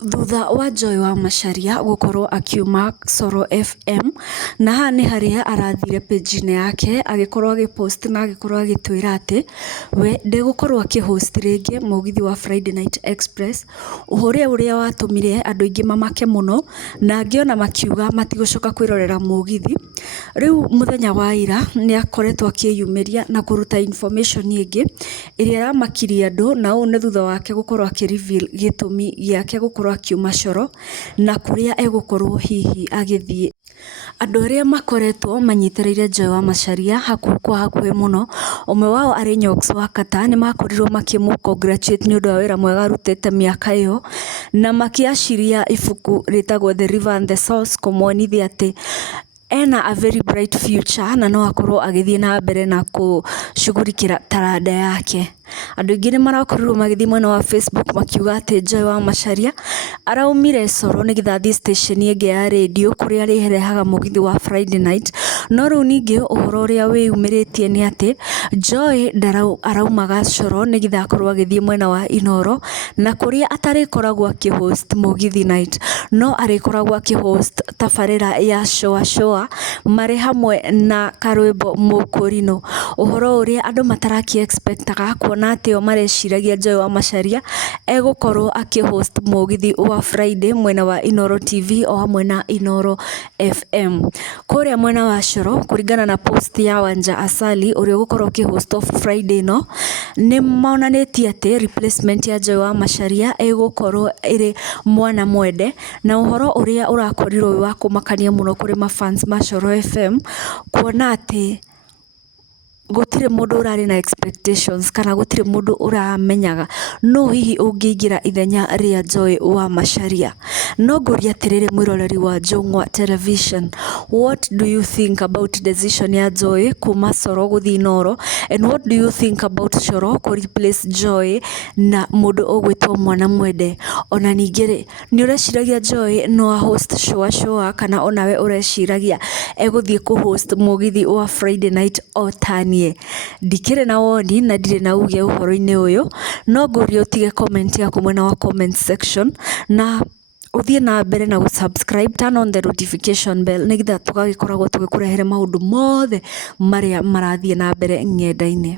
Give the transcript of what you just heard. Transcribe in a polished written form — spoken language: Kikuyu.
Thutha wa Joy wa Macharia gũkorwo akiuma Coro FM, na haha nĩ harĩa arathire page-inĩ yake agĩkorwo agĩpost na agĩkorwo agĩtwĩra atĩ we ndegũkorwo akĩhost rĩngĩ mũgithi wa Friday Night Express, ũhoro ũrĩa watũmire andũ aingĩ mamake mũno na angĩ ona makiuga matigũcoka kwĩrorera mũgithi. Rĩu mũthenya wa ira nĩ akoretwo akĩyumĩria na kũruta information ĩngĩ ĩrĩa ĩramakirie andũ, na ũũ nĩ thutha wake gũkorwo akĩ-reveal gĩtũmi gĩake gũkorwo akiuma Coro na kũrĩa egũkorwo hihi agĩthiĩ. Andũ arĩa makoretwo manyitĩrĩire Joy wa Macharia hakuhĩ kwa hakuhĩ mũno, ũmwe wao arĩ Nyox wa Kata, nĩ makorirwo makĩmũ-congratulate nĩ ũndũ wa wĩra mwega arutĩte mĩaka ĩyo, na makĩaciria ibuku rĩtagwo The River and the Source kũmuonithia atĩ ena a very bright future na no akorwo agĩthiĩ na mbere na kũshughulikĩra taranda yake. Andũ aingĩ nĩ marakorirwo magĩthiĩ mwena wa Facebook makiuga atĩ Joy wa Macharia araumire Coro nĩgetha athiĩ station ĩngĩ ya radio kũrĩa arĩrehaga mũgithi wa Friday night. No rĩu ningĩ ũhoro ũrĩa wĩyumĩrĩtie nĩ atĩ Joy araumaga Coro nĩgetha akorwo agĩthiĩ mwena wa Inoro, na kũrĩa atarĩkoragwo akĩ-host mũgithi night, no arĩkoragwo akĩ-host tabarĩra ya shoa shoa marĩ hamwe na karwĩmbo mũkũrinũ. Ũhoro ũrĩa andũ matarakĩ-expectaga kuona atĩ o mareciragia Joy wa Macharia egũkorwo akĩ-host mũgithi wa Friday mwena wa Inoro TV o hamwe na Inoro FM. Kũrĩa mwena wa Coro, kũringana na post ya Wanja Asali ũrĩa ũgũkorwo akĩ-host off Friday no, nĩ monanĩtie atĩ replacement ya Joy wa Macharia egũkorwo ĩrĩ mwana mwende, na ũhoro ũrĩa ũrakorirwo wĩ wa kũmakania mũno kũrĩ mafans ma Coro FM kuona atĩ gũtirĩ mũndũ ũrarĩ na expectations kana gũtirĩ mũndũ ũramenyaga no hihi ũngĩingĩra ithenya rĩa Joy wa Macharia. No ngũria atĩrĩrĩ mwĩroreri wa Njũng'wa Television, what do you think about decision ya Joy kuma Coro gũthiĩ Inoro, and what do you think about Coro kũ replace Joy na mũndũ ũgwĩtwo mwana mwende? Ona ningĩ rĩ, nĩ ũreciragia Joy no host shoa shoa kana onawe ũreciragia egũthiĩ kũ-host mũgithi wa Friday night o tani? Ndikĩrĩ na woni na ndirĩ na uge ũhoro-inĩ ũyũ, no ngũria ũtige comment yaku mwena wa comment section na ũthiĩ na mbere na gũ-subscribe, turn on the notification bell nĩgetha tũgagĩkoragwo tũgĩkũrehere maũndũ mothe marĩa marathiĩ na mbere ng'enda-inĩ.